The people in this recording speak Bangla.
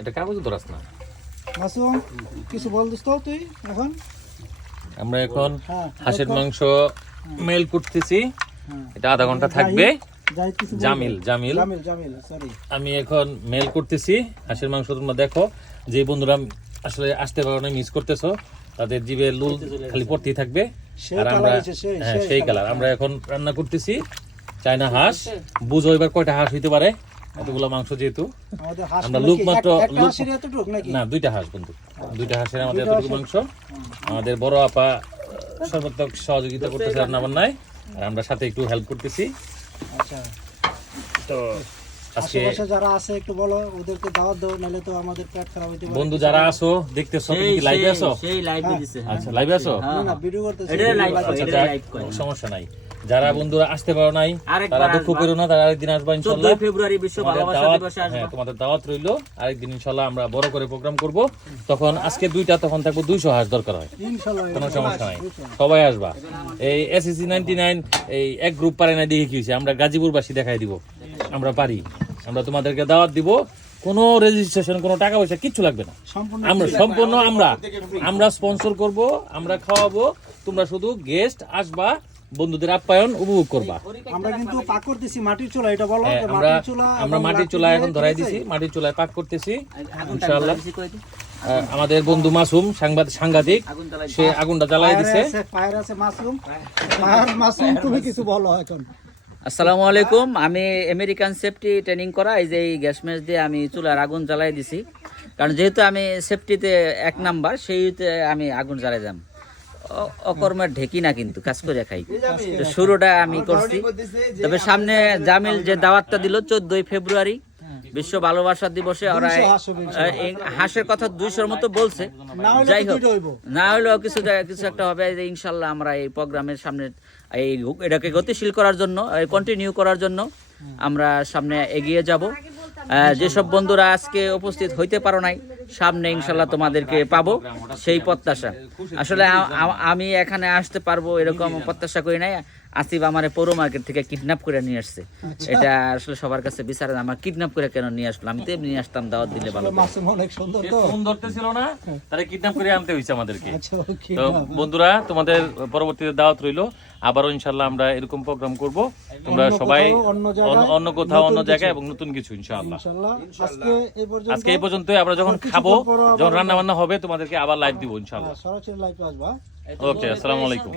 এটা কাগজ ধরাস না। মাসুম কিছু বল দোস্ত তুই এখন? আমরা এখন হাঁসের মাংস মেল করতেছি। এটা আধা ঘন্টা থাকবে। জামিল জামিল জামিল সরি, আমি এখন মেল করতেছি হাঁসের মাংস। তোমরা দেখো, যে বন্ধুরা আসলে আসতে পারো না, মিস করতেছো, তাদের জিভে লুল খালি পড়তেই থাকবে। আর আমরা সেই কালার আমরা এখন রান্না করতেছি চায়না হাঁস। বুঝো এবার কয়টা হাঁস হইতে পারে এতগুলো মাংস, যেহেতু আমরা লোক মাত্র না, দুইটা হাঁস বন্ধু, দুইটা হাঁসের আমাদের এতটুকু মাংস। আমাদের বড় আপা সর্বাত্মক সহযোগিতা করতেছে রান্না বান্নায়, আর আমরা সাথে একটু হেল্প করতেছি। আচ্ছা, তো আজকে যারা আছে একটু বলো, ওদেরকে দাওয়াত দাও, নালে তো আমাদের পেট খারাপ হইতে পারে। বন্ধু যারা আছো দেখতেছো, তুমি কি লাইভে আছো? সেই লাইভে দিছে। আচ্ছা, লাইভে আছো? না ভিডিও করতেছি। এটা লাইভ করে, আচ্ছা, এটা লাইভ করে। সমস্যা নাই। যারা বন্ধুরা আসতে পারো নাই তারা দুঃখ করো না, তারা আরেকদিন আসবা ইনশাআল্লাহ। 14 ফেব্রুয়ারি বিশ্ব ভালোবাসা দিবসে আসবা। হ্যাঁ, তোমাদের দাওয়াত রইলো। আরেকদিন ইনশাআল্লাহ আমরা বড় করে প্রোগ্রাম করব। তখন আজকে 2টা, তখন থাকবো 200 হাঁস দরকার হয়, ইনশাআল্লাহ কোনো সমস্যা নাই। সবাই আসবা। এই এসএসসি 99 এই এক গ্রুপ পারে না দেখে কি হইছে, আমরা গাজীপুরবাসী দেখাই দিব আমরা পারি। আমরা তোমাদেরকে দাওয়াত দিব, কোনো রেজিস্ট্রেশন, কোনো টাকা পয়সা কিচ্ছু লাগবে না। আমরা সম্পূর্ণ আমরা স্পন্সর করব, আমরা খাওয়াবো। তোমরা শুধু গেস্ট আসবা, বন্ধুদের আপ্যায়ন উপভোগ করবা। আমরা কিন্তু পাক করতেছি মাটির চুলা, এটা বলো। আমরা মাটির চুলা এখন ধরাই দিছি, মাটির চুলায় পাক করতেছি ইনশাআল্লাহ। আমাদের বন্ধু মাসুম সাংঘাতিক, সে আগুনটা জ্বালাই দিছে। ফায়ার আছে মাসুম, মাসুম তুমি কিছু বলো এখন। আসসালামু আলাইকুম। আমি আমেরিকান সেফটি ট্রেনিং করা, এই যে এই গ্যাস ম্যাচ দিয়ে আমি চুলার আগুন জ্বালাই দিছি। কারণ যেহেতু আমি সেফটিতে 1 নাম্বার, সেইতে আমি আগুন জ্বালাই যাম। অকর্মের ঢেকি না, কিন্তু কাজ করে খাই। তো শুরুটা আমি করছি। তবে সামনে জামিল যে দাওয়াতটা দিল 14 ফেব্রুয়ারি বিশ্ব ভালোবাসা দিবসে, ওরা হাঁসের কথা 200-র মতো বলছে। যাই হোক, না হলেও কিছু একটা হবে। ইনশাল্লাহ আমরা এই প্রোগ্রামের সামনে এটাকে গতিশীল করার জন্য, কন্টিনিউ করার জন্য আমরা সামনে এগিয়ে যাব। যেসব বন্ধুরা আজকে উপস্থিত হইতে পারো নাই, সামনে ইনশাল্লাহ তোমাদেরকে পাবো, সেই প্রত্যাশা। আসলে আমি এখানে আসতে পারবো এরকম প্রত্যাশা করি নাই। আসিফ আমার পৌর মার্কেট থেকে কিডন্যাপ করে নিয়ে আসছে। এটা আসলে সবার কাছে বিচারে, আমার কিডন্যাপ করে কেন নিয়ে আসলো? আমি তো এমনি নিয়ে আসতাম, দাওয়াত দিলে ভালো। মাসুম অনেক সুন্দর, তো সুন্দর ছিল না, তারা কিডন্যাপ করে আনতে হইছে আমাদেরকে। তো বন্ধুরা, তোমাদের পরবর্তীতে দাওয়াত রইলো। আবারও ইনশাআল্লাহ আমরা এরকম প্রোগ্রাম করব। তোমরা সবাই অন্য কোথাও, অন্য জায়গায় এবং নতুন কিছু ইনশাআল্লাহ। আজকে এই পর্যন্ত। আমরা যখন খাবো, যখন রান্না বান্না হবে, তোমাদেরকে আবার লাইভ দিব ইনশাআল্লাহ। সরাসরি লাইভে আসবা। ওকে, আসসালামু আলাইকুম।